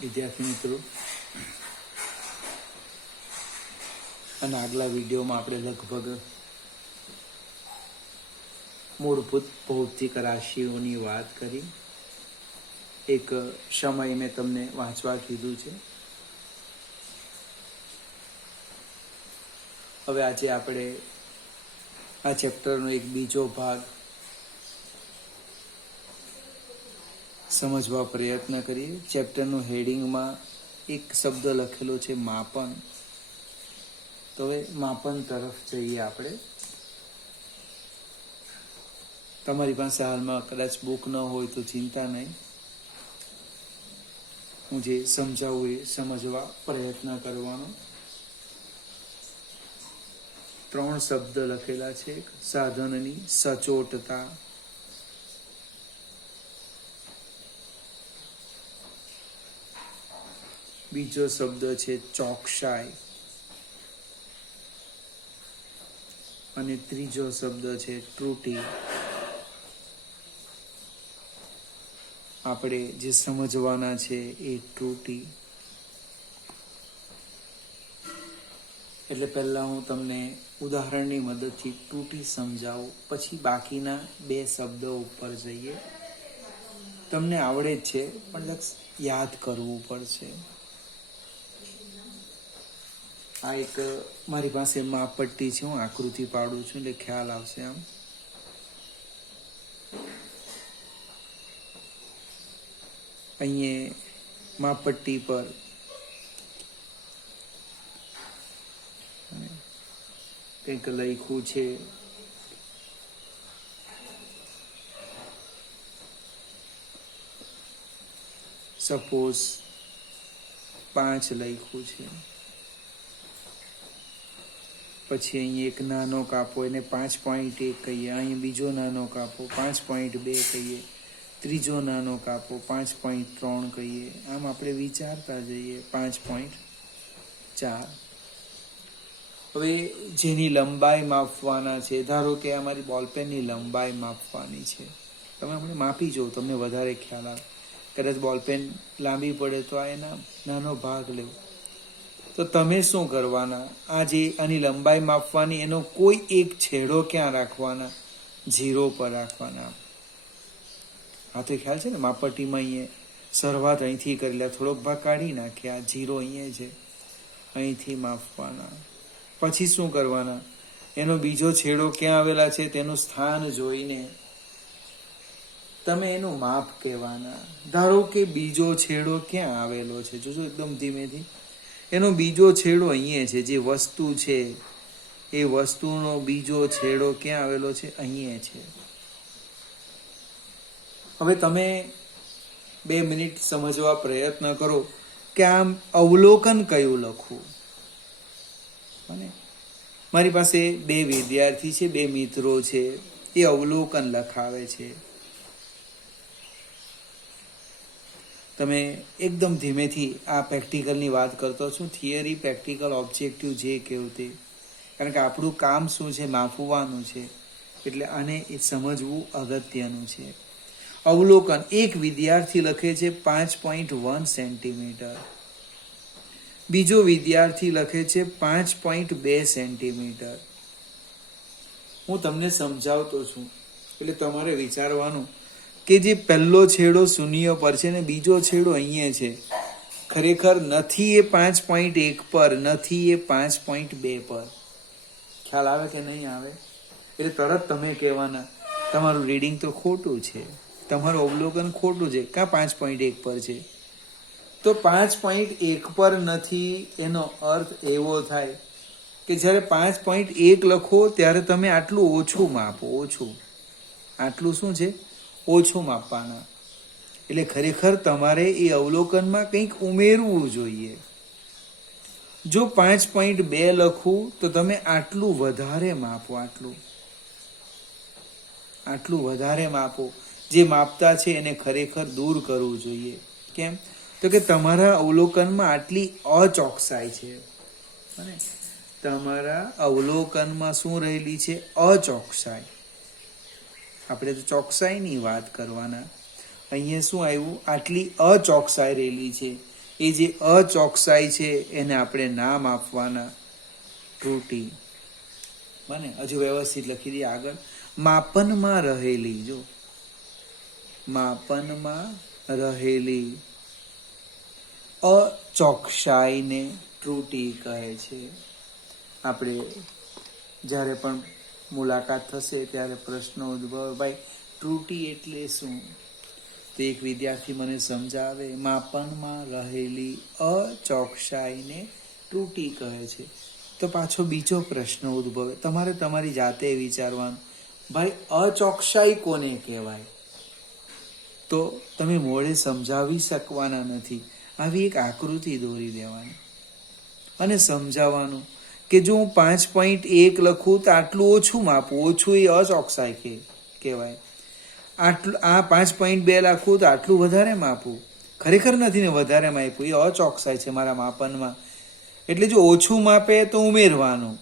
વિદ્યાર્થી મિત્રો, અને આગલા વિડીયોમાં આપણે લગભગ મૂળભૂત ભૌતિક રાશિઓની વાત કરી. એક સમય મેં તમને વાંચવા કીધું છે. હવે આજે આપણે આ ચેપ્ટરનો એક બીજો ભાગ સમજવા પ્રયત્ન કરીએ. ચેપ્ટરનું હેડિંગમાં એક શબ્દ લખેલો છે માપન. તો હવે માપન તરફ જઈએ આપણે. તમારી પાસે હાલમાં કદાચ બુક ન હોય તો ચિંતા નહીં, હું જે સમજાવું એ સમજવા પ્રયત્ન કરવાનો. 3 શબ્દ લખેલા છે. સાધનની સચોટતા, બીજો શબ્દ છે ચોકસાઈ, અને ત્રીજો શબ્દ છે ત્રુટિ. આપણે જે સમજવાના છે એ ત્રુટિ. એટલે પહેલા હું તમને ઉદાહરણની મદદથી ત્રુટિ સમજાવું, પછી બાકીના 2 શબ્દો ઉપર જઈએ. તમને આવડે જ છે પણ યાદ કરવું પડશે. આ એક મારી પાસે માપપટ્ટી છે, હું આકૃતિ પાડું છું એટલે ખ્યાલ આવશે. આમ અહીંયા માપપટ્ટી પર કંઈક લખ્યું છે. સપોઝ 5 લખ્યું છે. પછી અહીં એક નાનો કાપો, એને 5.1 કહીએ. અહીં બીજો નાનો કાપો 5.2 કહીએ. ત્રીજો નાનો કાપો 5.3 કહીએ. આમ આપણે વિચારતા જઈએ 5.4. હવે જેની લંબાઈ માપવાના છે, ધારો કે અમારી બોલપેનની લંબાઈ માપવાની છે, તમે આપણે માપી જુઓ, તમને વધારે ખ્યાલ આવે. કદાચ બોલપેન લાંબી પડે તો આ એના નાનો ભાગ લેવો. તો તમે શું કરવાના, આ જે આની લંબાઈ માપવાની, એનો કોઈ એક છેડો ક્યાં રાખવાના? 0 પર રાખવાના. આ તો ખ્યાલ છે ને, માપપટ્ટીમાં અહીંયા શરૂઆત અહીંથી કરી લે, થોડોક ભાગ કાઢી નાખ્યા, 0 અહીંયા છે, અહીંથી માપવાના. પછી શું કરવાના, એનો બીજો છેડો ક્યાં આવેલા છે તેનું સ્થાન જોઈને તમે એનું માપ કહેવાના. ધારો કે બીજો છેડો ક્યાં આવેલો છે, જોજો એકદમ ધીમેથી. એનો બીજો છેડો અહીંયા છે, જે વસ્તુ છે એ વસ્તુનો બીજો છેડો ક્યાં આવેલો છે? અહીંયા છે. હવે તમે 2 મિનિટ સમજવા પ્રયત્ન કરો કે આમ અવલોકન કયું લખવું. અને મારી પાસે 2 વિદ્યાર્થી છે, 2 મિત્રો છે, એ અવલોકન લખાવે છે. તમે એકદમ ધીમેથી આ પ્રેક્ટિકલની વાત કરતો છું. થિયરી, પ્રેક્ટિકલ, ઓબ્જેક્ટિવ જે કહેવું તે. કારણ કે આપણું કામ શું છે? માપવાનું છે. એટલે આને એ સમજવું અગત્યનું છે. અવલોકન. એક વિદ્યાર્થી લખે છે 5.1 સેન્ટીમીટર. બીજો વિદ્યાર્થી લખે છે 5.2 સેન્ટીમીટર. હું તમને સમજાવતો છું એટલે તમારે વિચારવાનું કે જે પહેલો છેડો 0 પર છે ને બીજો છેડો અહીંયા છે, ખરેખર નથી એ 5.1 પર, નથી એ 5.2 પર. ખ્યાલ આવે કે નહીં આવે? એટલે તરત તમે કહેવાના તમારું રીડિંગ તો ખોટું છે, તમારું અવલોકન ખોટું છે. કાં 5.1 પર છે? તો 5.1 પર નથી, એનો અર્થ એવો થાય કે જ્યારે 5.1 લખો ત્યારે તમે આટલું ઓછું માપો. ઓછું, આટલું શું છે? ઓછું માપવાના. એટલે ખરેખર તમારે એ અવલોકનમાં કંઈક ઉમેરવું જોઈએ. જો 5.2 લખું તો તમે આટલું વધારે માપો. આટલું વધારે માપો. જે માપતા છે એને ખરેખર દૂર કરવું જોઈએ. કેમ? તો કે તમારા અવલોકનમાં આટલી અચોકસાઈ છે. તમારા અવલોકનમાં શું રહેલી છે? અચોકસાઈ. આપણે તો ચોકસાઈની વાત કરવાના. અહીંયા શું આવ્યું? આટલી અચોકસાઈ રહેલી છે. એ જે અચોકસાઈ છે એને આપણે નામ આપવાના ત્રુટી. મને હજુ વ્યવસ્થિત લખી દઈએ આગળ. માપનમાં રહેલી, જો માપનમાં રહેલી અચોકસાઈને ત્રુટી કહે છે. આપણે જ્યારે પણ મુલાકાત થશે ત્યારે પ્રશ્ન ઉદ્ભવે, ભાઈ ત્રુટી એટલે શું? તો એક વિદ્યાર્થી મને સમજાવે, માપનમાં રહેલી અચોકસાઈને ત્રુટી કહે છે. તો પાછો બીજો પ્રશ્ન ઉદ્ભવે, તમારે તમારી જાતે વિચારવાનું, ભાઈ અચોકસાઈ કોને કહેવાય? તો તમે મોડે સમજાવી શકવાના નથી. આવી એક આકૃતિ દોરી દેવાની અને સમજાવવાનું કે જો હું 5.1 લખું તો આટલું ઓછું માપું, ઓછું એ અચોકસાઈ કહેવાય. આટલું આ 5.2 લખું તો આટલું વધારે માપું, ખરેખર નથી ને વધારે માપ્યું, એ અચોકસાઈ છે મારા માપનમાં. એટલે જો ઓછું માપે તો ઉમેરવાનું,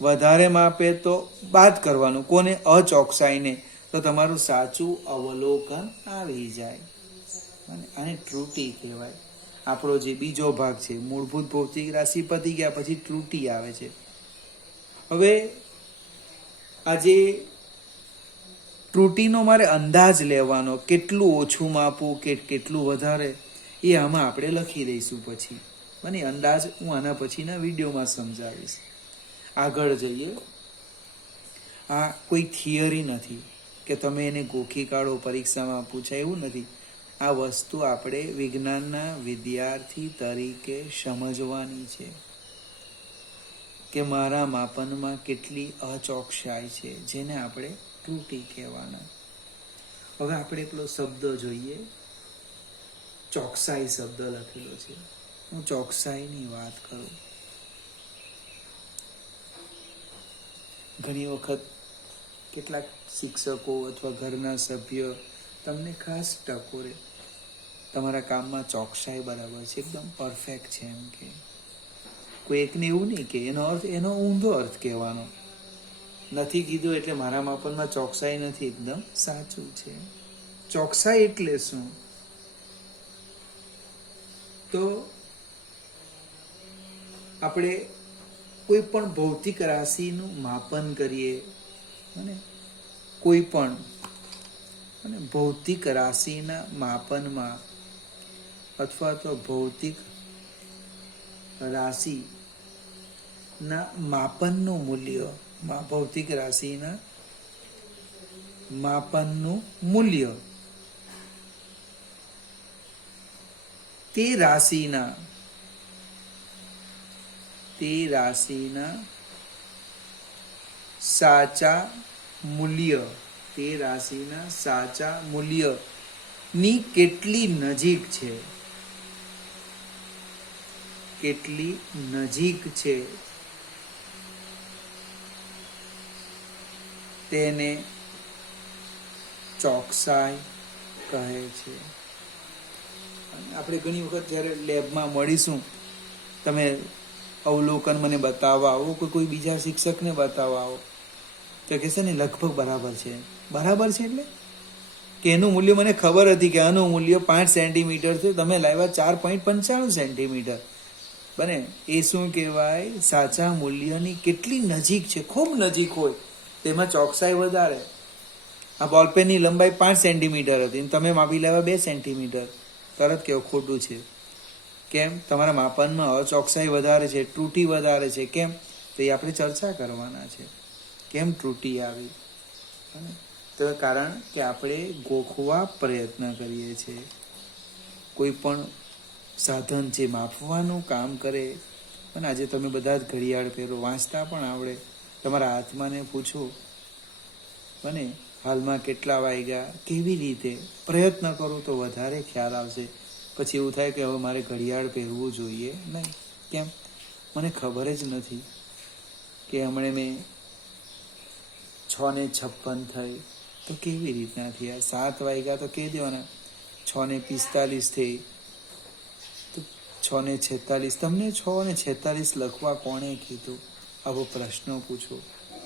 વધારે માપે તો બાદ કરવાનું. કોને? અચોકસાઈને. તો તમારું સાચું અવલોકન આવી જાય. આને ત્રુટી કહેવાય. આપણો જે બીજો ભાગ છે મૂળભૂત ભૌતિક રાશિ પતી ગયા પછી ત્રુટી આવે છે. હવે આજે ત્રુટીનો મારે અંદાજ લેવાનો, કેટલું ઓછું માપવું કે કેટલું વધારે, એ આમાં આપણે લખી દઈશું પછી. અને અંદાજ હું આના પછીના વિડીયોમાં સમજાવીશ. આગળ જઈએ. આ કોઈ થિયરી નથી કે તમે એને ગોખી કાઢો, પરીક્ષામાં પૂછાય એવું નથી. આ વસ્તુ આપણે વિજ્ઞાનના વિદ્યાર્થી તરીકે સમજવાની છે કે મારા માપનમાં કેટલી અચોકસાઈ છે, જેને આપણે ત્રુટી કહેવાના. હવે આપણે પેલો શબ્દ જોઈએ, ચોકસાઈ શબ્દ લખેલો છે. હું ચોકસાઈની વાત કરું. ઘણી વખત કેટલાક શિક્ષકો અથવા ઘરના સભ્ય તમને ખાસ ટકોરે, તમારા કામમાં ચોકસાઈ બરાબર છે, એકદમ પરફેક્ટ છે એમ કે. કોઈ એકને એવું નહીં કે એનો અર્થ, એનો ઊંધો અર્થ કહેવાનો. નથી કીધું એટલે મારા માપનમાં ચોકસાઈ નથી, એકદમ સાચું છે. ચોકસાઈ એટલે શું? તો આપણે કોઈ પણ ભૌતિક રાશિનું માપન કરીએ, અને કોઈ પણ અને ભૌતિક રાશિના માપનમાં અથવા તો ભૌતિક રાશિના માપનનું મૂલ્ય, ભૌતિક રાશિના માપનનું મૂલ્ય તે રાશિના સાચા મૂલ્ય, તે રાશિના સાચા મૂલ્યની કેટલી નજીક છે, કેટલી નજીક છે તેને ચોકસાઈ કહે છે. આપણે ઘણી વખત જ્યારે લેબમાં મળીશું, તમે અવલોકન મને બતાવવા આવો કે કોઈ બીજા શિક્ષકને બતાવવા આવો તો કહેશે ને લગભગ બરાબર છે. બરાબર છે એટલે કે એનું મૂલ્ય મને ખબર હતી કે આનું મૂલ્ય 5 સેન્ટીમીટર છે, તમે લાવ્યા 4.95 સેન્ટીમીટર. બને એ શું કહેવાય? સાચા મૂલ્યની કેટલી નજીક છે. ખૂબ નજીક હોય તેમાં ચોકસાઈ વધારે. આ બોલપેનની લંબાઈ 5 સેન્ટીમીટર હતી, તમે માપી લેવા 2 સેન્ટીમીટર, તરત કેવું ખોટું છે. કેમ? તમારા માપનમાં અચોકસાઈ વધારે છે, ત્રુટી વધારે છે. કેમ? તો એ આપણે ચર્ચા કરવાના છે. કેમ ત્રુટી આવી? તો કારણ કે આપણે ગોખવા પ્રયત્ન કરીએ છીએ. કોઈ પણ સાધન જે માપવાનું કામ કરે, અને આજે તમે બધા જ ઘડિયાળ પહેરો, વાંચતા પણ આવડે, તમારા હાથમાંને પૂછો અને હાલમાં કેટલા વાગ્યા, કેવી રીતે પ્રયત્ન કરો તો વધારે ખ્યાલ આવશે. પછી એવું થાય કે હવે મારે ઘડિયાળ પહેરવું જોઈએ નહીં. કેમ? મને ખબર જ નથી કે હમણાં મેં 6:56 થઈ તો કેવી રીતના થયા, 7 વાગ્યા તો કહી દેવાના, 6:45 થઈ તો 6:46. તમને 6:46 લખવા કોણે કીધું? આવો પ્રશ્નો પૂછો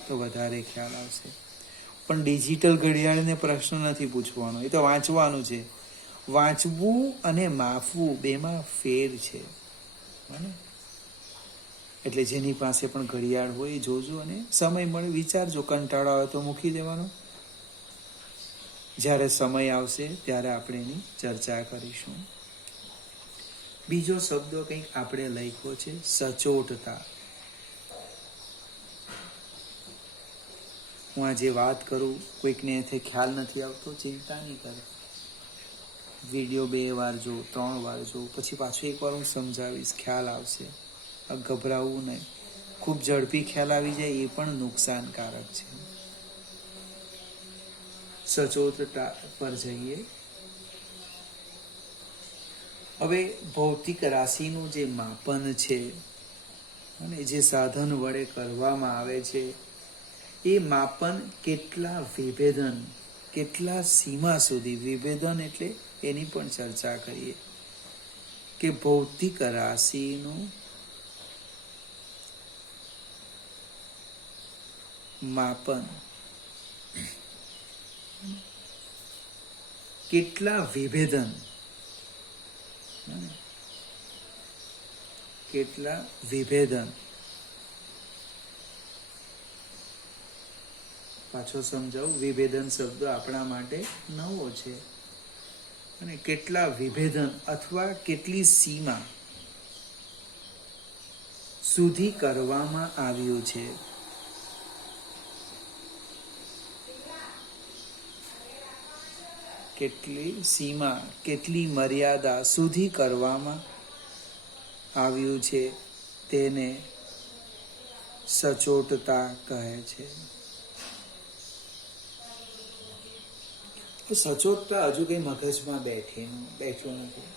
તો વધારે ખ્યાલ આવશે. પણ ડિજિટલ ઘડિયાળને પ્રશ્ન નથી પૂછવાનો, એ તો વાંચવાનું છે. વાંચવું અને માપવું બેમાં ફેર છે. એટલે જેની પાસે પણ ઘડિયાળ હોય એ જોજો અને સમય મળે વિચારજો. કંટાળો આવે તો મૂકી દેવાનો. જ્યારે સમય આવશે ત્યારે આપણે એની ચર્ચા કરીશું. બીજો શબ્દ કંઈક આપણે લખ્યો છે, સચોટતા. હું આજે વાત કરું, કોઈકને એથી ખ્યાલ નથી આવતો, ચિંતા નહીં કરે. વિડીયો 2 વાર જો, 3 વાર જો, પછી પાછું એકવાર હું સમજાવીશ, ખ્યાલ આવશે. ગભરાવું નહીં. ખૂબ ઝડપી ખ્યાલ આવી જાય એ પણ નુકસાનકારક છે. સચોટતા પર જઈએ. હવે ભૌતિક રાશિનું જે માપન છે અને જે સાધન વડે કરવામાં આવે છે એ માપન કેટલા વિભેદન, કેટલા સીમા સુધી વિભેદન એટલે એની પણ ચર્ચા કરીએ કે ભૌતિક રાશિનું માપન કેટલા વિભેદન, કેટલા વિભેદન. પાછો સમજાવું, વિભેદન શબ્દ આપણા માટે નવો છે. અને કેટલા વિભેદન અથવા કેટલી સીમા સુધી કરવામાં આવ્યું છે. કેટલી સીમા, કેટલી મર્યાદા સુધી કરવામાં આવ્યું છે તેને સચોટતા કહે છે. સચોટતા હજુ કઈ મગજમાં બેઠું નથી.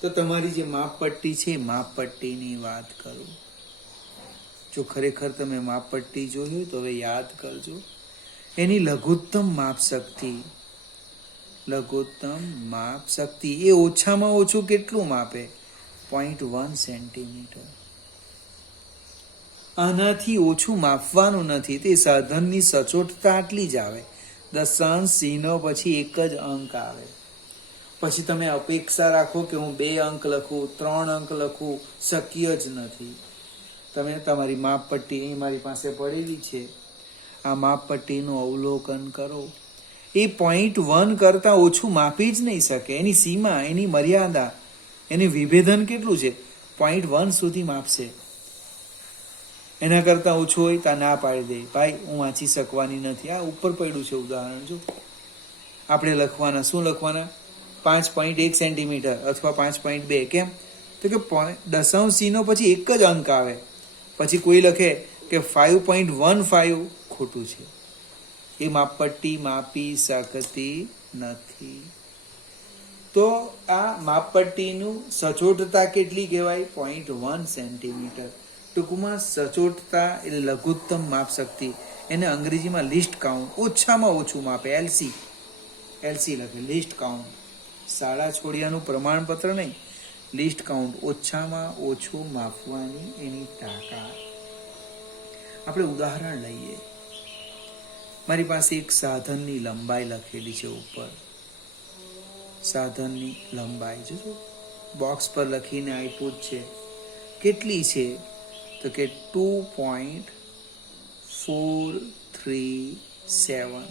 તો તમારી જે માપપટ્ટી છે માપપટ્ટીની વાત કરું. જો ખરેખર તમે માપપટ્ટી જોઈ હોય તો હવે યાદ કરજો. એની લઘુત્તમ માપ શક્તિ, લઘુત્તમ માપ શક્તિ એ ઓછામાં ઓછું કેટલું માપે? 0.1 સેન્ટીમીટર. આનાથી ઓછું માપવાનું નથી. તે સાધનની સચોટતા આટલી જ આવે. દશાંશ ચિહ્નો પછી એક જ અંક આવે. પછી તમે અપેક્ષા રાખો કે હું 2 અંક લખું, 3 અંક લખું, શક્ય જ નથી. તમે તમારી માપપટ્ટી અહીં મારી પાસે પડેલી છે, આ માપપટ્ટીનું અવલોકન કરો. એ 0.1 કરતાં ઓછું માપી જ નહીં શકે. એની સીમા, એની મર્યાદા, એની વિભેદન કેટલું છે? 0.1 સુધી માપશે. એના કરતાં ઓછું હોય તો ના પાડી દે, ભાઈ હું વાંચી શકવાની નથી. આ ઉપર પડ્યું છે ઉદાહરણ. જો આપણે લખવાના, શું લખવાના? 5.1 સેન્ટીમીટર અથવા 5.2. કેમ? તો કે દશાંશ ચિહ્નો પછી એક જ અંક આવે. પછી કોઈ લખે કે 5.15, ખોટું છે. એ માપપટ્ટી માપી શકતી નથી. તો આ માપપટ્ટીનું સચોટતા કેટલી કહેવાય? 0.1 સેન્ટીમીટર. ટૂંકમાં સચોટતા એટલે લઘુત્તમ માપ શક્તિ. એને અંગ્રેજીમાં લિસ્ટ કાઉન્ટ, ઓછામાં ઓછું માપે. એલસી લખે, લિસ્ટ કાઉન્ટ. શાળા છોડ્યાનું પ્રમાણપત્ર નહીં, લિસ્ટ કાઉન્ટ. ઓછામાં ઓછું માપવાની એની તાકાત. આપણે ઉદાહરણ લઈએ. મારી પાસે એક સાધનની લંબાઈ લખેલી છે ઉપર. સાધનની લંબાઈ જોજો, બોક્સ પર લખીને આપ્યું છે. કેટલી છે? તો કે 2.437.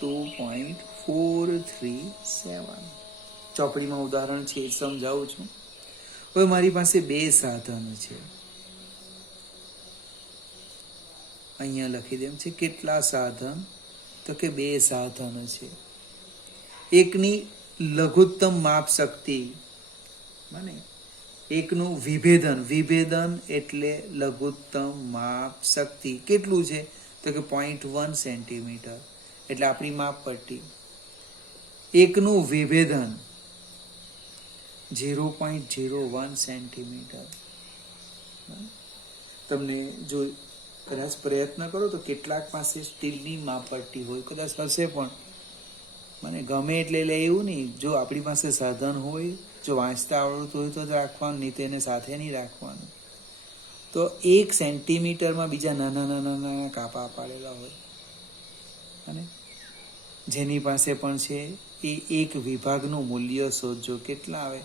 2.437. ચોપડીમાં ઉદાહરણ છે, સમજાવું છું. હવે મારી પાસે 2 સાધનો છે. અહીંયા લખી દેમ છે. કેટલા સાધન? તો કે 2 સાધનો છે. એકની લઘુત્તમ માપ શક્તિ, મને એકનું વિભેદન એટલે લઘુત્તમ માપ શક્તિ કેટલું છે? તો કે 0.1 સેન્ટીમીટર. એટલે આપણી માપપટ્ટી. એકનું વિભેદન 0.01 સેન્ટીમીટર. તમને જો કદાચ પ્રયત્ન કરો તો કેટલાક પાસે સ્ટીલની માપપટ્ટી હોય, કદાચ હશે, પણ મને ગમે એટલે લે એવું નહીં. જો આપણી પાસે સાધન હોય, જો વાંચતા આવડતું હોય તો જ રાખવાનું, નહીં તો એને સાથે નહીં રાખવાનું. તો 1 સેન્ટીમીટરમાં બીજા નાના કાપા પાડેલા હોય અને જેની પાસે પણ છે એ એક વિભાગનું મૂલ્ય શોધજો. કેટલા આવે,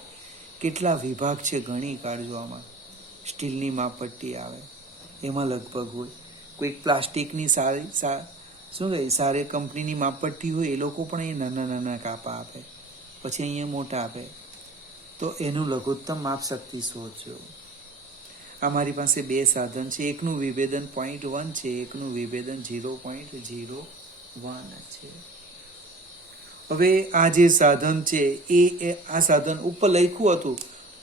કેટલા વિભાગ છે ગણી કાઢજો. આમાં સ્ટીલની માપપટ્ટી આવે, એમાં લગભગ હોય. કોઈક પ્લાસ્ટિકની શું કહે સારી કંપનીની માપપટ્ટી હોય, એ લોકો પણ એ નાના નાના કાપા આપે, પછી અહીંયા મોટા આપે. તો એનું લઘુત્તમ માપ શક્તિ શોધજો. આ મારી પાસે બે સાધન છે, એકનું વિભેદન 0.1 છે, એકનું વિભેદન 0.01 છે. હવે આ જે સાધન છે એ આ સાધન ઉપર લખ્યું હતું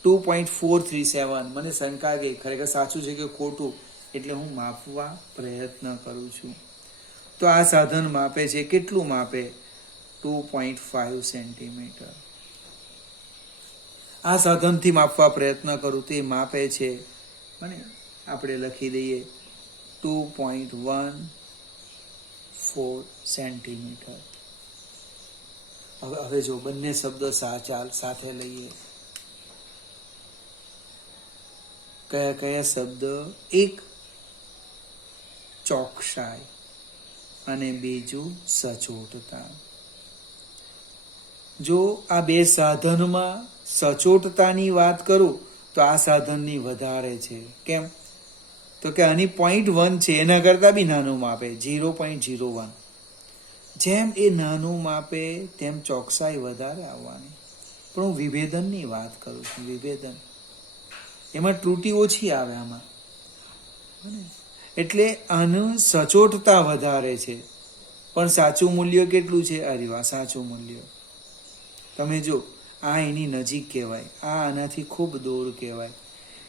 2.437. મને શંકા ગઈ ખરેખર સાચું છે કે ખોટું, એટલે હું માપવા પ્રયત્ન કરું છું. તો આ સાધન માપે છે, કેટલું માપે? 2.5 સેન્ટીમીટર. આ સાધનથી માપવા પ્રયત્ન કરું તે માપે છે, અને આપણે લખી દઈએ 2.14 સેન્ટીમીટર. હવે જો બંને શબ્દ સાથે લઈએ. કયા કયા શબ્દ? એક ચોકસાઈ અને બીજું સચોટતા. જો આ બે સાધનમાં સચોટતાની વાત કરું તો આ સાધનની વધારે છે. કેમ? તો કે આની 0.1 છે, એના કરતાં બી નાનું માપે 0.01. જેમ એ નાનું માપે તેમ ચોકસાઈ વધારે આવવાની. પણ હું વિભેદનની વાત કરું છું. વિભેદન એમાં ત્રુટી ઓછી આવે આમાં, એટલે આનું સચોટતા વધારે છે. પણ સાચું મૂલ્ય કેટલું છે? અરે વાહ, સાચું મૂલ્ય તમે જો, આ એની નજીક કહેવાય, આ આનાથી ખૂબ દૂર કહેવાય,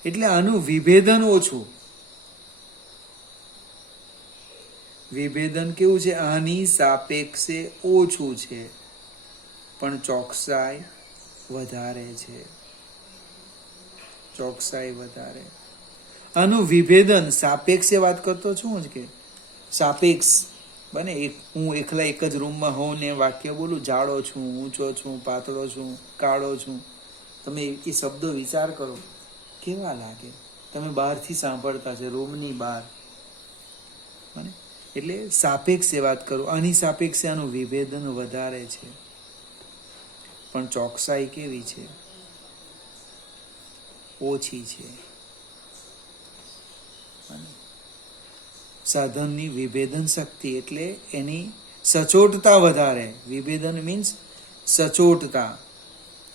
એટલે આનું વિભેદન ઓછું. વિભેદન કેવું છે? આની સાપેક્ષે ઓછું છે, પણ ચોકસાઈ વધારે છે. ચોકસાઈ વધારે. આનું વિભેદન સાપેક્ષે વાત કરતો છું જ કે સાપેક્ષ બને. હું એકલા એક જ રૂમમાં હોઉં ને વાક્ય બોલું, જાડો છું, ઊંચો છું, પાતળો છું, કાળો છું, તમે એ શબ્દો વિચાર કરો કેવા લાગે. તમે બહારથી સાંભળતા છે, રૂમની બહાર. બને એટલે સાપેક્ષે વાત કરું. આની સાપેક્ષે આનું વિભેદન વધારે છે, પણ ચોકસાઈ કેવી છે? ઓછી છે. સાધનની વિભેદન શક્તિ એટલે એની સચોટતા વધારે. વિભેદન મીન્સ સચોટતા.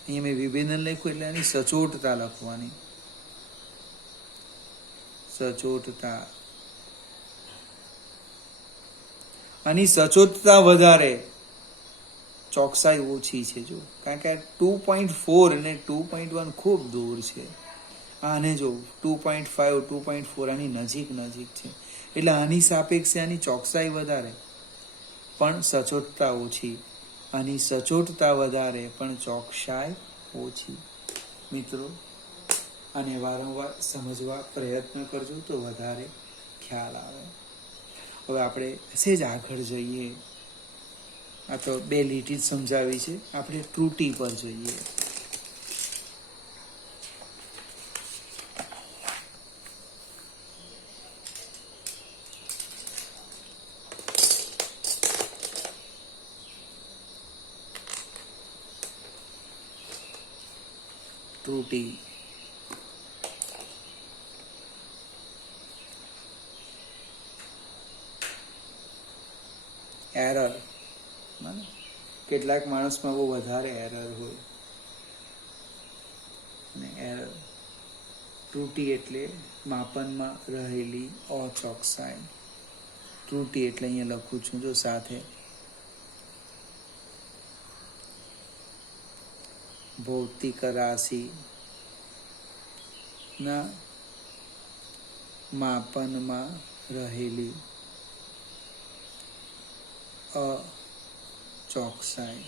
અહીંયા મેં વિભેદન લખ્યું એટલે એની સચોટતા લખવાની. સચોટતા. આની સચોટતા વધારે, ચોકસાઈ ઓછી છે. જો કારણ કે 2.4 અને 2.1 ખૂબ દૂર છે. આને જો 2.5 2.4 આની નજીક છે, એટલે આની સાપેક્ષે આની ચોકસાઈ વધારે પણ સચોટતા ઓછી. આની સચોટતા વધારે પણ ચોકસાઈ ઓછી. મિત્રો, આને વારંવાર સમજવા પ્રયત્ન કરજો તો વધારે ખ્યાલ આવે. હવે આપણે સહેજ આગળ જઈએ. આ તો બે લીટી જ સમજાવી છે, આપણે ત્રુટિ પર જઈએ. ત્રુટિ. એરર. કેટલાક માણસમાં બહુ વધારે એરર હોય. અને એરર ત્રુટિ એટલે માપનમાં રહેલી અચોકસાઈ. ત્રુટિ એટલે અહીંયા લખું છું જો સાથે, ભૌતિક રાશિ ના માપનમાં રહેલી અચોકસાઈ.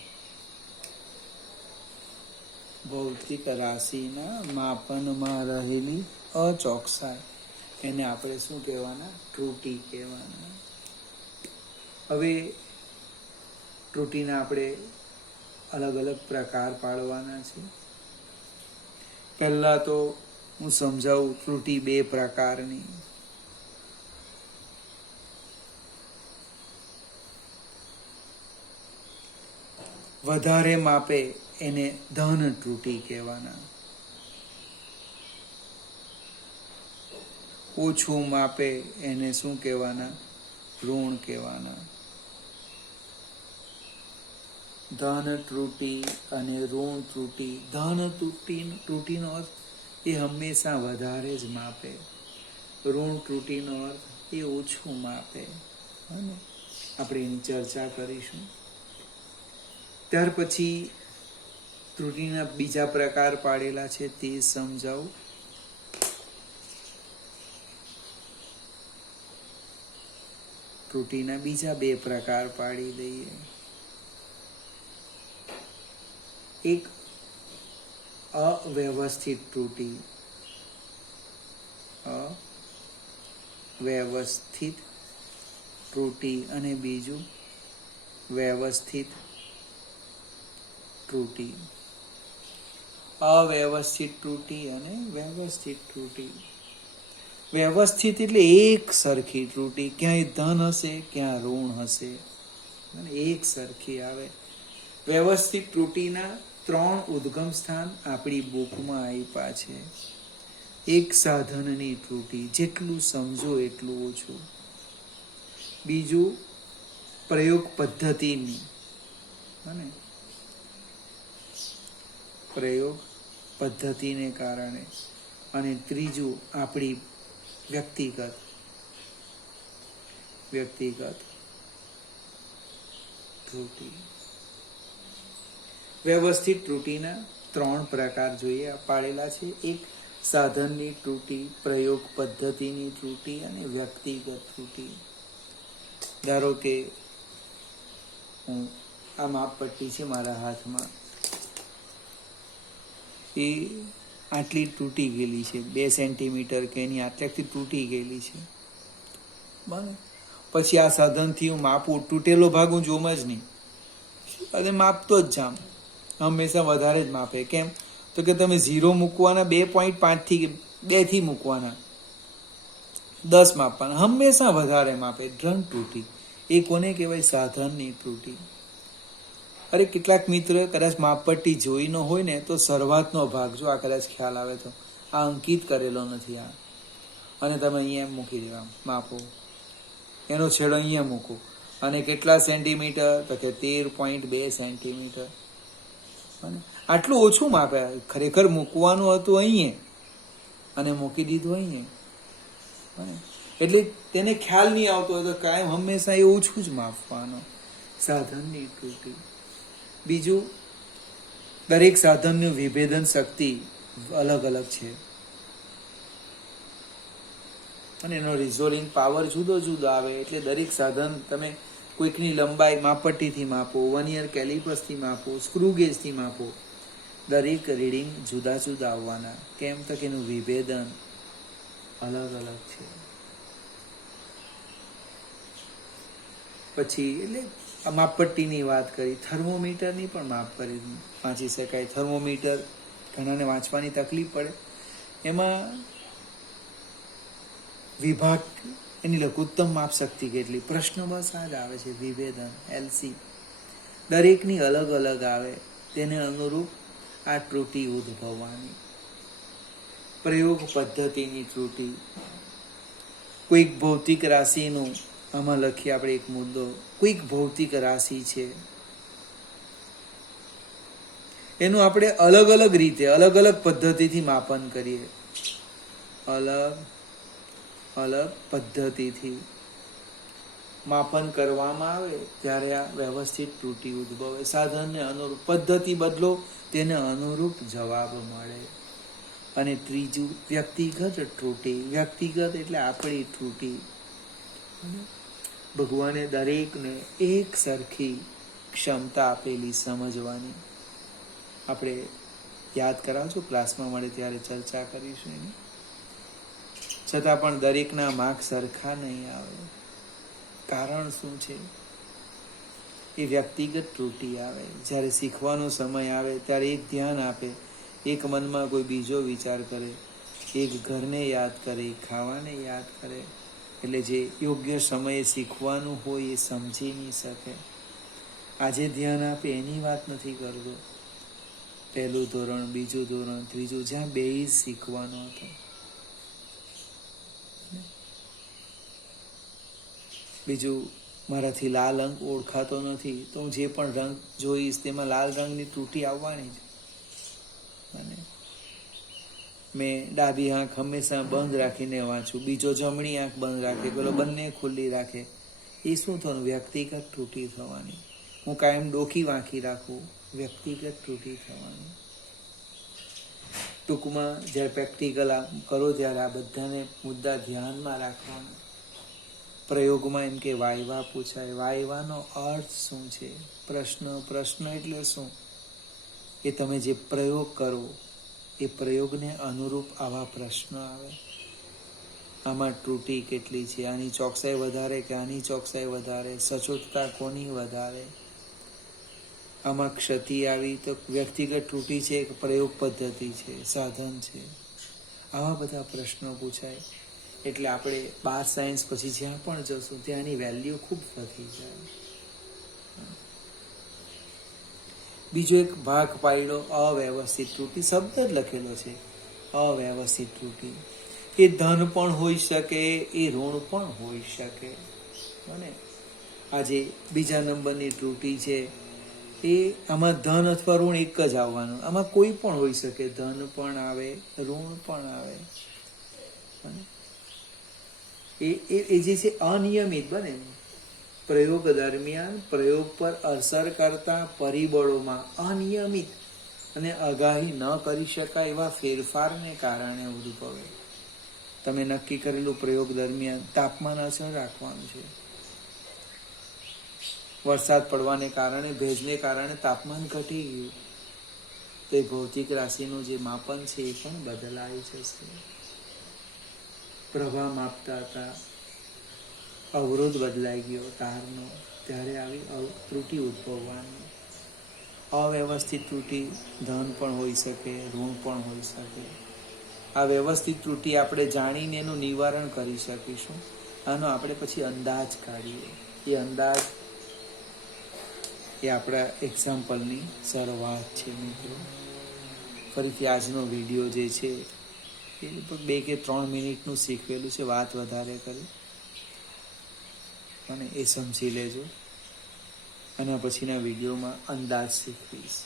ભૌતિક રાશિના માપનમાં રહેલી અચોકસાઈ, એને આપણે શું કહેવાના? ત્રુટિ કહેવાના. હવે ત્રુટિના આપણે અલગ અલગ પ્રકાર પાડવાના છે. પહેલા તો હું સમજાવું ત્રુટિ બે પ્રકારની. વધારે માપે એને ધન ત્રુટિ કહેવાના, ઓછું માપે એને શું કહેવાના? ઋણ કહેવાના. ધન ત્રુટિ અને ઋણ ત્રુટિ. ધન ત્રુટિનો અર્થ એ હંમેશા વધારે જ માપે, ઋણ ત્રુટિનો અર્થ એ ઓછું માપે. આપણે એની ચર્ચા કરીશું. ત્યાર પછી ત્રુટિના બીજા પ્રકાર પાડેલા છે તે સમજાવું. ત્રુટિના બીજા 2 પ્રકાર પાડી દઈએ. એક અવ્યવસ્થિત ત્રુટિ, અવ્યવસ્થિત ત્રુટિ, અને બીજું વ્યવસ્થિત ત્રુટિ. અવ્યવસ્થિત ત્રુટિ અને વ્યવસ્થિત ત્રુટિ. વ્યવસ્થિત એટલે એક સરખી ત્રુટિ, ક્યાંય ધન હશે ક્યાં ઋણ હશે, એક સરખી આવે. વ્યવસ્થિત ત્રુટિના 3 ઉદ્ગમ સ્થાન આપણી બુકમાં આપ્યા છે. એક સાધનની ત્રુટિ, જેટલું સમજો એટલું ઓછું. બીજું પ્રયોગ પદ્ધતિની, અને પ્રયોગ પદ્ધતિને કારણે, અને ત્રીજું આપણી વ્યક્તિગત ત્રુટિ. વ્યવસ્થિત ત્રુટિના 3 પ્રકાર જોઈએ પાડેલા છે. એક સાધનની ત્રુટિ, પ્રયોગ પદ્ધતિની ત્રુટિ અને વ્યક્તિગત ત્રુટિ. ધારો કે આ માપપટ્ટી છે મારા હાથમાં, એ આટલી તૂટી ગયેલી છે, 2 સેન્ટીમીટર કે એની આટલેથી તૂટી ગયેલી છે. બરાબર. પછી આ સાધનથી હું માપું, તૂટેલો ભાગ હું જોમ જ નહીં, અને માપતો જ જામ. હંમેશા વધારે જ માપે. કેમ? તો કે તમે 0 મૂકવાના, 2.5 થી 2 થી મૂકવાના, 10 માપવાના, હંમેશા વધારે માપે. ધન ત્રુટિ. એ કોને કહેવાય? સાધનની ત્રુટિ. અરે કેટલાક મિત્ર કદાચ માપપટ્ટી જોઈ ન હોય ને તો શરૂઆતનો ભાગ, જો આ કદાચ ખ્યાલ આવે તો, આ અંકિત કરેલો નથી આ, અને તમે અહીંયા એમ મૂકી દેવા, માપો, એનો છેડો અહીંયા મૂકો, અને કેટલા સેન્ટીમીટર? તો કે 13.2 સેન્ટીમીટર. અને આટલું ઓછું માપે. ખરેખર મૂકવાનું હતું અહીંયા અને મૂકી દીધું અહીંયા. એટલે તેને ખ્યાલ નહીં આવતો હોય તો કાયમ હંમેશા એ ઓછું જ માપવાનો. સાધનની ત્રુટિ. બીજું, દરેક સાધનની વિભેદન શક્તિ અલગ અલગ છે, અને એનો રિઝોલ્વિંગ પાવર જુદો જુદો આવે. એટલે દરેક સાધન તમે કોઈકની લંબાઈ માપપટ્ટીથી માપો, વર્નિયર કેલિપર્સથી માપો, સ્ક્રૂ ગેજથી માપો, દરેક રીડિંગ જુદા જુદા આવવાના. કેમ? તો કે એનું વિભેદન અલગ અલગ છે. પછી એટલે આ માપપટ્ટીની વાત કરી, થર્મોમીટરની પણ માપ કરી વાંચી શકાય. થર્મોમીટર ઘણાને વાંચવાની તકલીફ પડે, એમાં વિભાગ, એની લઘુત્તમ માપ શક્તિ કેટલી, પ્રશ્ન બસ આ જ આવે છે, વિભેદન, એલસી. દરેકની અલગ અલગ આવે, તેને અનુરૂપ આ ત્રુટિ ઉદ્ભવવાની. પ્રયોગ પદ્ધતિની ત્રુટિ. કોઈક ભૌતિક રાશિનું, આમાં લખીએ આપણે એક મુદ્દો, કોઈક ભૌતિક રાશિ છે, એનું આપણે અલગ અલગ રીતે, અલગ અલગ પદ્ધતિથી માપન કરીએ. અલગ અલગ પદ્ધતિથી માપન કરવામાં આવે ત્યારે આ વ્યવસ્થિત ત્રુટિ ઉદ્ભવે. સાધનને અનુરૂપ પદ્ધતિ બદલો, તેને અનુરૂપ જવાબ મળે. અને ત્રીજું, વ્યક્તિગત ત્રુટિ. વ્યક્તિગત એટલે આપણી ત્રુટિ. ભગવાને દરેકને એક સરખી ક્ષમતા આપેલી સમજવાની. આપણે યાદ કરાવજો, ક્લાસમાં મળે ત્યારે ચર્ચા કરીશું એની. છતાં પણ દરેકના માર્ક સરખા નહીં આવે. કારણ શું છે? એ વ્યક્તિગત ત્રુટિ આવે. જ્યારે શીખવાનો સમય આવે ત્યારે એક ધ્યાન આપે, એક મનમાં કોઈ બીજો વિચાર કરે, એક ઘરને યાદ કરે, ખાવાને યાદ કરે. એટલે જે યોગ્ય સમયે શીખવાનું હોય એ સમજી નહીં શકે. આજે ધ્યાન આપે એની વાત નથી કરતો. પહેલું ધોરણ, બીજું ધોરણ, ત્રીજું, જ્યાં બેઝ શીખવાનો હતો. બીજું, મારાથી લાલ અંક ઓળખાતો નથી તો હું જે પણ રંગ જોઈશ તેમાં લાલ રંગની ત્રુટી આવવાની જ. અને મેં ડાબી આંખ હંમેશા બંધ રાખીને વાંચું, બીજો જમણી આંખ બંધ રાખે, પેલો બંને ખુલ્લી રાખે. એ શું થવાનું? વ્યક્તિગત ત્રુટી થવાની. હું કાયમ ડોકી વાંકી રાખું, વ્યક્તિગત ત્રુટી થવાની. ટૂંકમાં જ્યારે પ્રેક્ટિકલ કરો ત્યારે આ બધાને મુદ્દા ધ્યાનમાં રાખવાના. પ્રયોગમાં એમ કે વાયવા પૂછાય. વાયવાનો અર્થ શું છે? પ્રશ્ન એટલે શું? એ તમે જે પ્રયોગ કરો એ પ્રયોગને અનુરૂપ આવા પ્રશ્ન આવે. આમાં ત્રુટી કેટલી છે? આની ચોકસાઈ વધારે કે આની ચોકસાઈ વધારે? સચોટતા કોની વધારે? આમાં ક્ષતિ આવી તો વ્યક્તિગત ત્રુટી છે કે પ્રયોગ પદ્ધતિ છે, સાધન છે? આવા બધા પ્રશ્નો પૂછાય. એટલે આપણે 12 સાયન્સ પછી જ્યાં પણ જશું ત્યાંની વેલ્યુ ખૂબ વધી જાય. બીજો એક ભાગ પાડ્યો અવ્યવસ્થિત ત્રુટી. શબ્દ જ લખેલો છે અવ્યવસ્થિત ત્રુટી. એ ધન પણ હોઈ શકે, એ ઋણ પણ હોઈ શકે. અને આજે બીજા નંબરની ત્રુટી છે એ આમાં ધન અથવા ઋણ એક જ આવવાનું. આમાં કોઈ પણ હોઈ શકે, ધન પણ આવે, ઋણ પણ આવે. એ જે છે અનિયમિત બને. પ્રયોગ દરમિયાન પ્રયોગ પર અસર કરતા પરિબળોમાં અનિયમિત અને આગાહી ન કરી શકાય એવા ફેરફારને કારણે ઉદ્ભવે. તમે નક્કી કરેલું પ્રયોગ દરમિયાન તાપમાન અસર રાખવાનું છે. વરસાદ પડવાને કારણે, ભેજને કારણે તાપમાન ઘટી ગયું તો એ ભૌતિક રાશિનું જે માપન છે એ પણ બદલાઈ જશે. પ્રવાહ માપતા હતા, અવરોધ બદલાઈ ગયો તારનો, ત્યારે આવી ત્રુટી ઉદ્ભવવાની. અવ્યવસ્થિત ત્રુટી ધન પણ હોઈ શકે, ઋણ પણ હોઈ શકે. આ વ્યવસ્થિત ત્રુટી આપણે જાણીને એનું નિવારણ કરી શકીશું. આનો આપણે પછી અંદાજ કાઢીએ. એ અંદાજ એ આપણા એક્ઝામ્પલની શરૂઆત છે મિત્રો. ફરીથી આજનો વિડીયો જે છે એ 2 કે 3 મિનિટનું શીખવેલું છે, વાત વધારે કરી અને એ સમજી લેજો. અને પછીના વિડીયોમાં અંદાજ શીખવીશ.